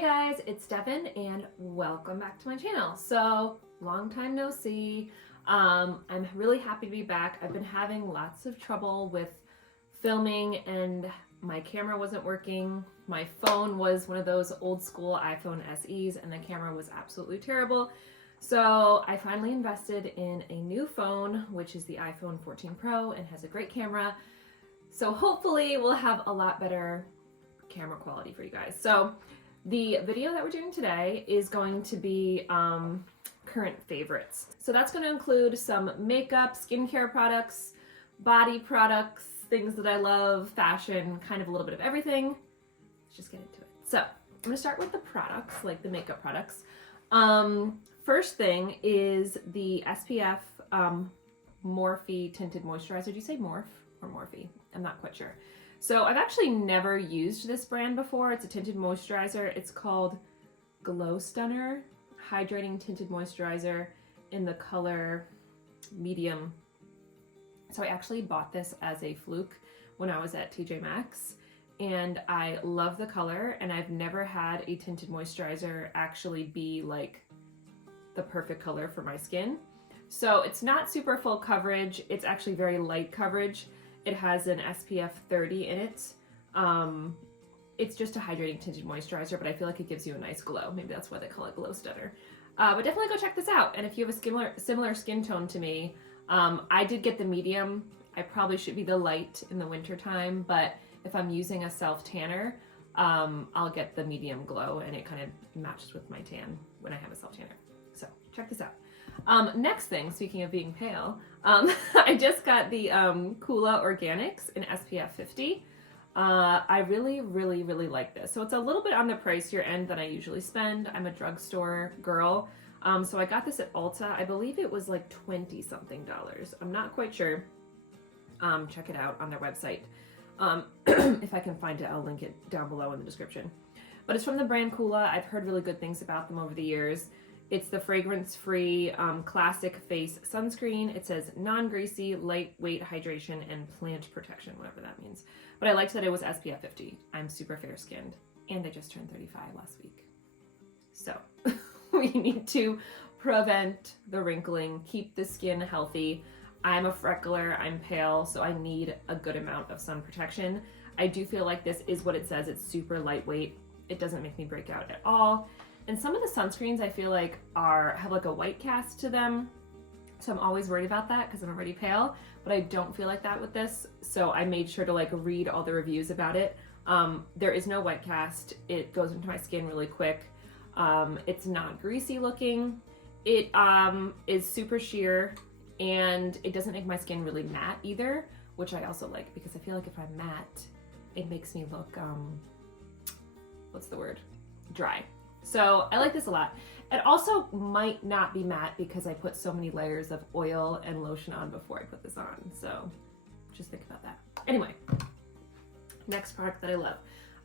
Hey guys, it's Devin and welcome back to my channel. So, long time no see. I'm really happy to be back. I've been having lots of trouble with filming and my camera wasn't working. My phone was one of those old school iPhone SEs and the camera was absolutely terrible. So I finally invested in a new phone, which is the iPhone 14 Pro and has a great camera. So hopefully we'll have a lot better camera quality for you guys. So the video that we're doing today is going to be current favorites. So that's going to include some makeup, skincare products, body products, things that I love, fashion, kind of a little bit of everything. Let's just get into it. So I'm going to start with the products, like the makeup products. First thing is the SPF Morphe Tinted Moisturizer. Do you say Morph or Morphe? I'm not quite sure. So I've actually never used this brand before. It's a tinted moisturizer. It's called Glow Stunner Hydrating Tinted Moisturizer in the color medium. So I actually bought this as a fluke when I was at TJ Maxx and I love the color, and I've never had a tinted moisturizer actually be like the perfect color for my skin. So it's not super full coverage. It's actually very light coverage. It has an SPF 30 in it. It's just a hydrating tinted moisturizer, but I feel like it gives you a nice glow. Maybe that's why they call it Glow Stunner. But definitely go check this out. And if you have a similar skin tone to me, I did get the medium. I probably should be the light in the winter time, but if I'm using a self tanner, I'll get the medium glow, and it kind of matches with my tan when I have a self tanner. So check this out. Next thing, speaking of being pale, I just got the Coola Organics in SPF 50. I really like this. So it's a little bit on the pricier end than I usually spend. I'm a drugstore girl. So I got this at Ulta. I believe it was like $20 something. I'm not quite sure. Check it out on their website. If I can find it, I'll link it down below in the description. But it's from the brand Coola. I've heard really good things about them over the years. It's the fragrance-free classic face sunscreen. It says non-greasy, lightweight hydration, and plant protection, whatever that means. But I liked that it was SPF 50. I'm super fair-skinned, and I just turned 35 last week. So we need to prevent the wrinkling, keep the skin healthy. I'm a freckler, I'm pale, so I need a good amount of sun protection. I do feel like this is what it says. It's super lightweight. It doesn't make me break out at all. And some of the sunscreens I feel like have like a white cast to them. So I'm always worried about that because I'm already pale, but I don't feel like that with this. So I made sure to like read all the reviews about it. There is no white cast. It goes into my skin really quick. It's not greasy looking. It is super sheer, and it doesn't make my skin really matte either, which I also like because I feel like if I'm matte, it makes me look, what's the word? Dry. So I like this a lot. It also might not be matte because I put so many layers of oil and lotion on before I put this on. So just think about that. Anyway, next product that I love.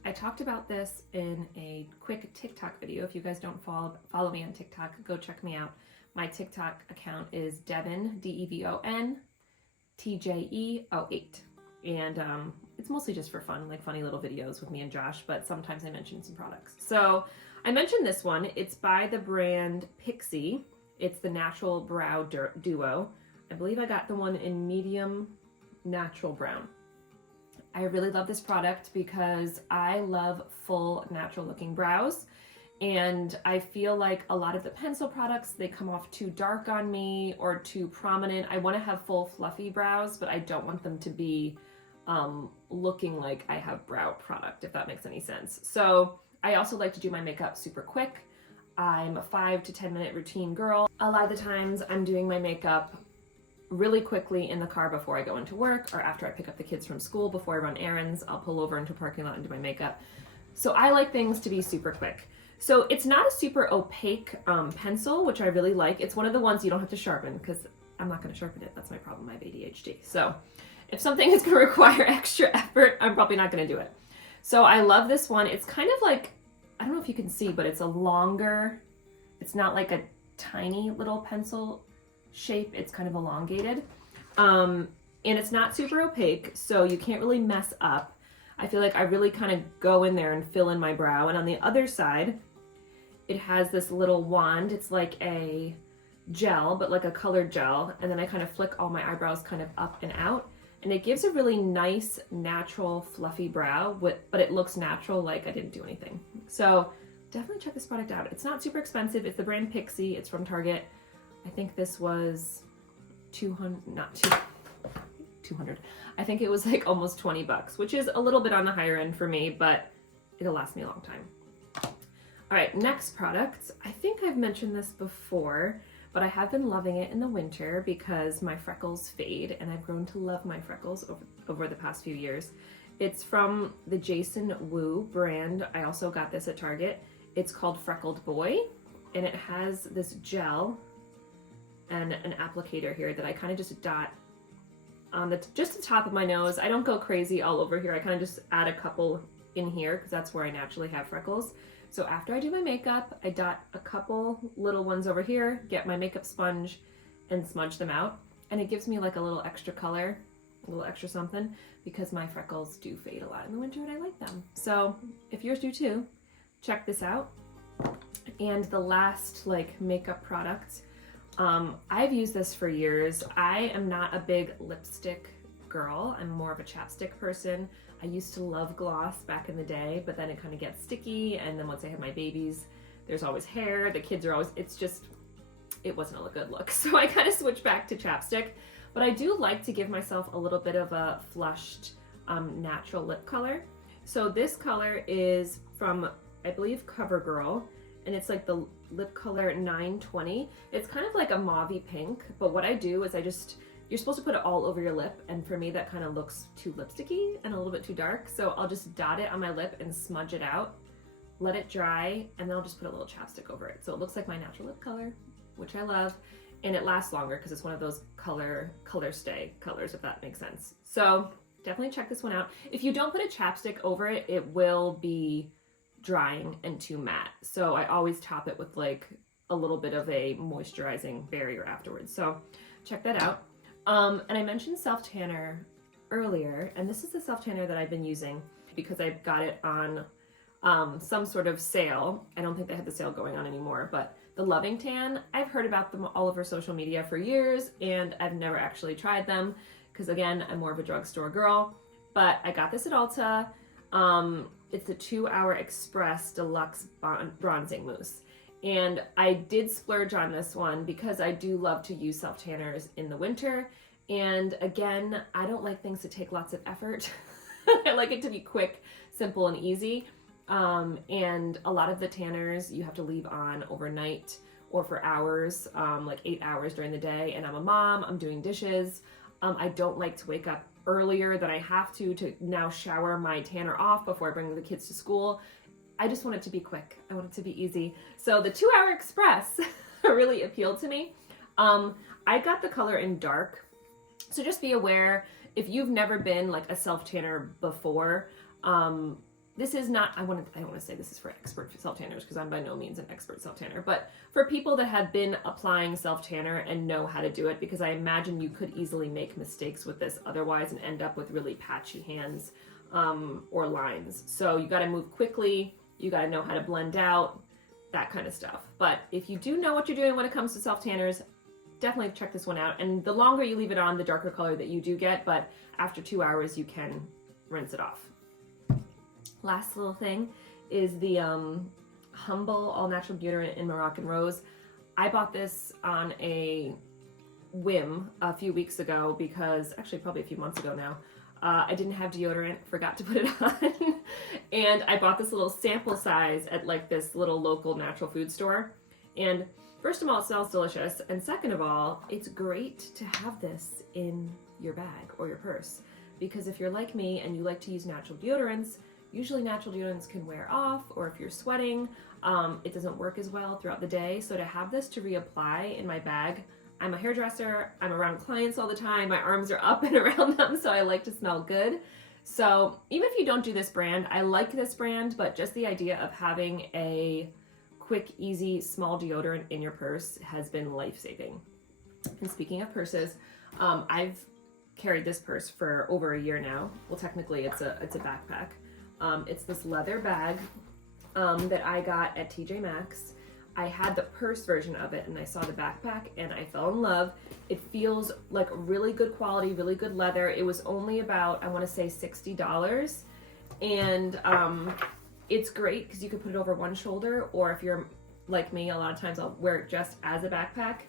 I talked about this in a quick TikTok video. If you guys don't follow me on TikTok, go check me out. My TikTok account is Devin, D-E-V-O-N, TJE08. And it's mostly just for fun, like funny little videos with me and Josh, but sometimes I mention some products. So I mentioned this one. It's by the brand Pixie. It's the Natural Brow Duo. I believe I got the one in medium natural brown. I really love this product because I love full natural looking brows. And I feel like a lot of the pencil products, they come off too dark on me or too prominent. I want to have full fluffy brows, but I don't want them to be looking like I have brow product, if that makes any sense. So I also like to do my makeup super quick. I'm a 5 to 10 minute routine girl. A lot of the times I'm doing my makeup really quickly in the car before I go into work, or after I pick up the kids from school, before I run errands. I'll pull over into a parking lot and do my makeup. So I like things to be super quick. So it's not a super opaque pencil, which I really like. It's one of the ones you don't have to sharpen because I'm not going to sharpen it. That's my problem. I have ADHD. So if something is going to require extra effort, I'm probably not going to do it. So I love this one. It's kind of like, I don't know if you can see, but it's a longer, it's not like a tiny little pencil shape. It's kind of elongated. And it's not super opaque, so you can't really mess up. I feel like I really kind of go in there and fill in my brow. And on the other side, it has this little wand. It's like a gel, but like a colored gel. And then I kind of flick all my eyebrows kind of up and out. And it gives a really nice, natural, fluffy brow, but it looks natural, like I didn't do anything. So definitely check this product out. It's not super expensive. It's the brand Pixie. It's from Target. I think this was 200. I think it was like almost 20 bucks, which is a little bit on the higher end for me, but it'll last me a long time. All right, next product. I think I've mentioned this before, but I have been loving it in the winter because my freckles fade, and I've grown to love my freckles over the past few years. It's from the Jason Wu brand. I also got this at Target. It's called Freckled Boy, and it has this gel and an applicator here that I kind of just dot on just the top of my nose. I don't go crazy all over here. I kind of just add a couple in here because that's where I naturally have freckles. So after I do my makeup, I dot a couple little ones over here, get my makeup sponge, and smudge them out. And it gives me like a little extra color, a little extra something, because my freckles do fade a lot in the winter and I like them. So if yours do too, check this out. And the last like makeup product, I've used this for years. I am not a big lipstick girl. I'm more of a chapstick person. I used to love gloss back in the day, but then it kind of gets sticky. And then once I have my babies, there's always hair. The kids are always, it wasn't a good look. So I kind of switched back to chapstick, but I do like to give myself a little bit of a flushed, natural lip color. So this color is from, I believe, CoverGirl, and it's like the lip color 920. It's kind of like a mauvey pink, but what I do is you're supposed to put it all over your lip, and for me that kind of looks too lipsticky and a little bit too dark, so I'll just dot it on my lip and smudge it out, let it dry, and then I'll just put a little chapstick over it. So it looks like my natural lip color, which I love, and it lasts longer because it's one of those color stay colors, if that makes sense. So definitely check this one out. If you don't put a chapstick over it, it will be drying and too matte. So I always top it with like a little bit of a moisturizing barrier afterwards. So check that out. And I mentioned self-tanner earlier, and this is the self-tanner that I've been using because I got it on some sort of sale. I don't think they have the sale going on anymore, but the Loving Tan, I've heard about them all over social media for years, and I've never actually tried them because, again, I'm more of a drugstore girl. But I got this at Ulta. It's the 2 Hour Express Deluxe Bronzing Mousse. And I did splurge on this one because I do love to use self-tanners in the winter. And again, I don't like things to take lots of effort. I like it to be quick, simple, and easy. And a lot of the tanners you have to leave on overnight or for hours, like 8 hours during the day. And I'm a mom, I'm doing dishes. I don't like to wake up earlier than I have to now shower my tanner off before I bring the kids to school. I just want it to be quick. I want it to be easy. So the 2 Hour Express really appealed to me. I got the color in dark. So just be aware, if you've never been like a self-tanner before, this is not, I don't want to say this is for expert self-tanners because I'm by no means an expert self-tanner, but for people that have been applying self-tanner and know how to do it, because I imagine you could easily make mistakes with this otherwise and end up with really patchy hands or lines. So you got to move quickly, you got to know how to blend out, that kind of stuff. But if you do know what you're doing when it comes to self-tanners, definitely check this one out. And the longer you leave it on, the darker color that you do get, but after 2 hours you can rinse it off. Last little thing is the Humble All Natural Deodorant in Moroccan Rose. I bought this on a whim a few weeks ago because, actually probably a few months ago now, I didn't have deodorant, forgot to put it on, and I bought this little sample size at like this little local natural food store. And first of all, it smells delicious, and second of all, it's great to have this in your bag or your purse, because if you're like me and you like to use natural deodorants, usually natural deodorants can wear off, or if you're sweating, it doesn't work as well throughout the day. So to have this to reapply in my bag, I'm a hairdresser, I'm around clients all the time, my arms are up and around them, so I like to smell good. So even if you don't do this brand, I like this brand, but just the idea of having a quick, easy, small deodorant in your purse has been life-saving. And speaking of purses, I've carried this purse for over a year now. Well, technically it's a backpack. It's this leather bag that I got at TJ Maxx. I had the purse version of it and I saw the backpack and I fell in love. It feels like really good quality, really good leather. It was only about, I want to say $60. And it's great because you could put it over one shoulder, or if you're like me, a lot of times I'll wear it just as a backpack.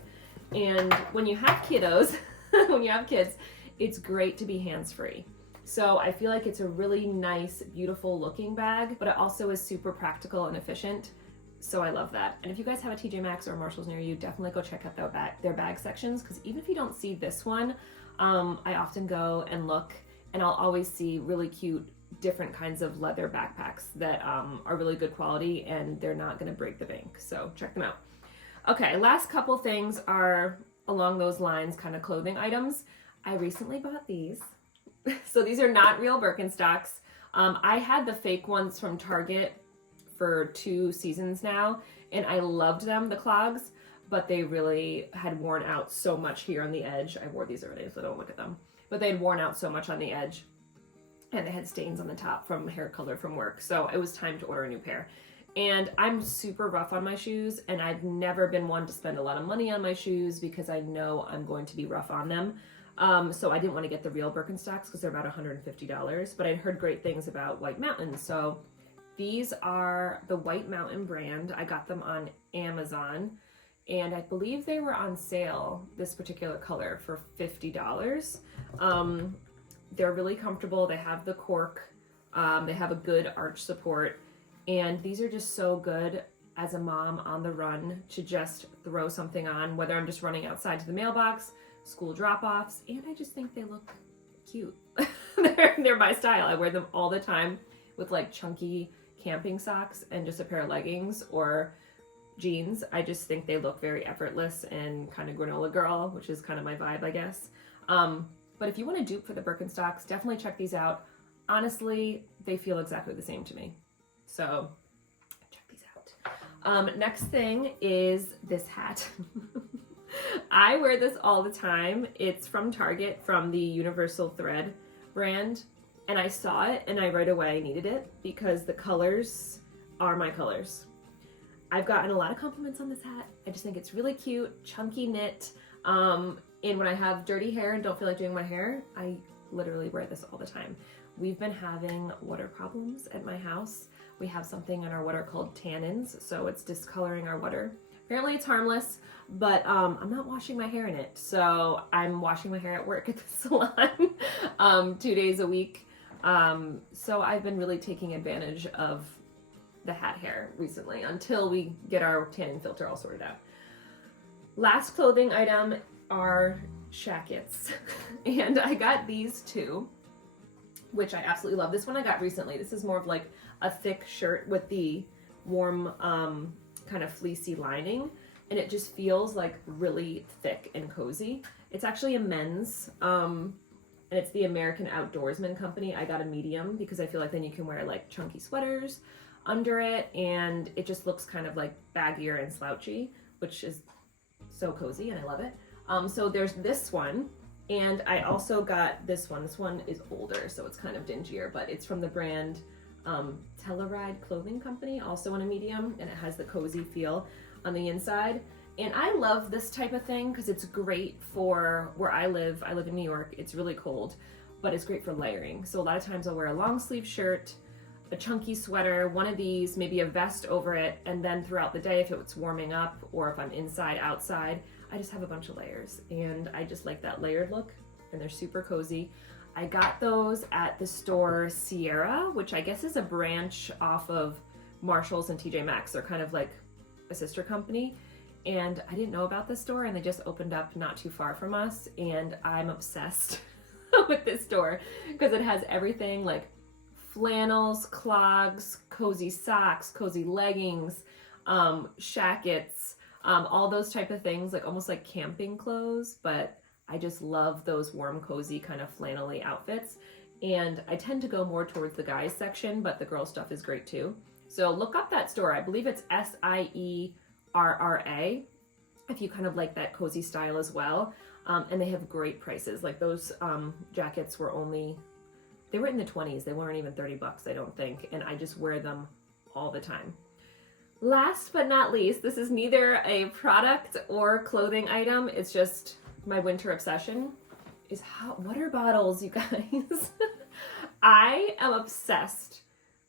And when you have kiddos, when you have kids, it's great to be hands-free. So I feel like it's a really nice, beautiful looking bag, but it also is super practical and efficient. So I love that. And if you guys have a TJ Maxx or Marshalls near you, definitely go check out their bag sections, because even if you don't see this one, I often go and look and I'll always see really cute different kinds of leather backpacks that are really good quality and they're not going to break the bank. So check them out. Okay, last couple things are along those lines, kind of clothing items. I recently bought these. So these are not real Birkenstocks. I had the fake ones from Target for 2 seasons now, and I loved them, the clogs, but they really had worn out so much here on the edge. I wore these already, so don't look at them. But they had worn out so much on the edge, and they had stains on the top from hair color from work. So it was time to order a new pair. And I'm super rough on my shoes, and I've never been one to spend a lot of money on my shoes because I know I'm going to be rough on them. So I didn't want to get the real Birkenstocks because they're about $150, but I'd heard great things about White Mountain. So these are the White Mountain brand. I got them on Amazon, and I believe they were on sale, this particular color, for $50. They're really comfortable. They have the cork. They have a good arch support. And these are just so good as a mom on the run to just throw something on, whether I'm just running outside to the mailbox, school drop-offs, and I just think they look cute. They're my style. I wear them all the time with like chunky camping socks and just a pair of leggings or jeans. I just think they look very effortless and kind of granola girl, which is kind of my vibe, I guess. But if you want to dupe for the Birkenstocks, definitely check these out. Honestly, they feel exactly the same to me. So check these out. Next thing is this hat. I wear this all the time. It's from Target, from the Universal Thread brand. And I saw it and I right away needed it because the colors are my colors. I've gotten a lot of compliments on this hat. I just think it's really cute, chunky knit. And when I have dirty hair and don't feel like doing my hair, I literally wear this all the time. We've been having water problems at my house. We have something in our water called tannins, so it's discoloring our water. Apparently it's harmless, but I'm not washing my hair in it. So I'm washing my hair at work at the salon 2 days a week. So I've been really taking advantage of the hat hair recently until we get our tanning filter all sorted out. Last clothing item are shackets. And I got these two, which I absolutely love. This one I got recently. This is more of like a thick shirt with the warm kind of fleecy lining, and it just feels like really thick and cozy. It's actually a men's, and it's the American Outdoorsman company. I got a medium because I feel like then you can wear like chunky sweaters under it, and it just looks kind of like baggier and slouchy, which is so cozy, and I love it. So there's this one, and I also got this one. This one is older, so it's kind of dingier, but it's from the brand Telluride clothing company, also in a medium, and it has the cozy feel on the inside. And I love this type of thing because it's great for where I live. I live in New York. It's really cold, but it's great for layering. So a lot of times I'll wear a long sleeve shirt, a chunky sweater, one of these, maybe a vest over it, and then throughout the day, if it's warming up or if I'm inside, outside, I just have a bunch of layers, and I just like that layered look, and they're super cozy. I got those at the store Sierra, which I guess is a branch off of Marshalls and TJ Maxx. They're kind of like a sister company. And I didn't know about this store, and they just opened up not too far from us, and I'm obsessed with this store because it has everything like flannels, clogs, cozy socks, cozy leggings, shackets, all those type of things, like almost like camping clothes, but I just love those warm, cozy kind of flannel-y outfits. And I tend to go more towards the guys section, but the girl stuff is great too. So look up that store. I believe it's SIERRA if you kind of like that cozy style as well. And they have great prices. Like those jackets were they were in the 20s. They weren't even 30 bucks, I don't think. And I just wear them all the time. Last but not least, this is neither a product or clothing item. It's just my winter obsession, is hot water bottles, you guys. I am obsessed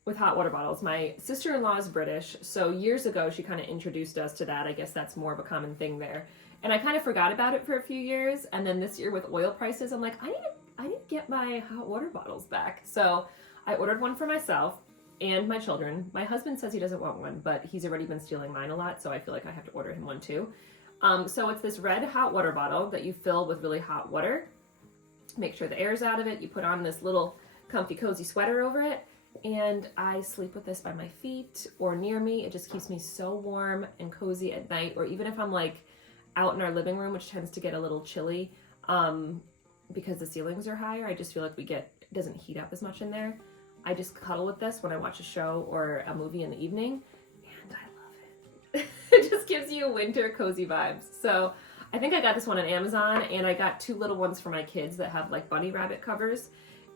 with hot water bottles. My sister-in-law is British, so years ago she kind of introduced us to that. I guess that's more of a common thing there. And I kind of forgot about it for a few years, and then this year with oil prices, I'm like, I need to get my hot water bottles back. So I ordered one for myself and my children. My husband says he doesn't want one, but he's already been stealing mine a lot, so I feel like I have to order him one too. So it's this red hot water bottle that you fill with really hot water. Make sure the air's out of it. You put on this little comfy cozy sweater over it, and I sleep with this by my feet or near me. It just keeps me so warm and cozy at night, or even if I'm like out in our living room, which tends to get a little chilly because the ceilings are higher. I just feel like it doesn't heat up as much in there. I just cuddle with this when I watch a show or a movie in the evening, and I love it. It just gives you winter cozy vibes. So I think I got this one on Amazon, and I got 2 little ones for my kids that have like bunny rabbit covers,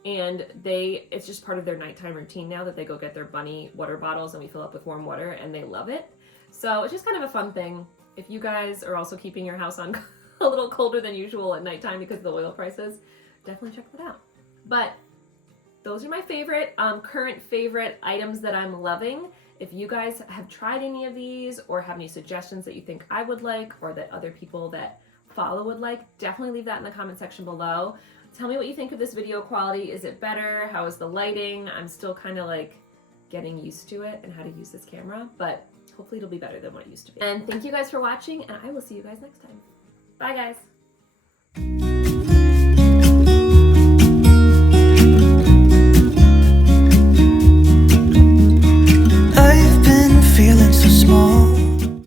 and it's just part of their nighttime routine now that they go get their bunny water bottles and we fill up with warm water, and they love it. So it's just kind of a fun thing. If you guys are also keeping your house on a little colder than usual at nighttime because of the oil prices, definitely check that out. But those are my favorite, current favorite items that I'm loving. If you guys have tried any of these or have any suggestions that you think I would like or that other people that follow would like, definitely leave that in the comment section below. Tell me what you think of this video quality. Is it better? How is the lighting? I'm still kind of like getting used to it and how to use this camera, but hopefully it'll be better than what it used to be. And thank you guys for watching, and I will see you guys next time. Bye, guys. Feeling so small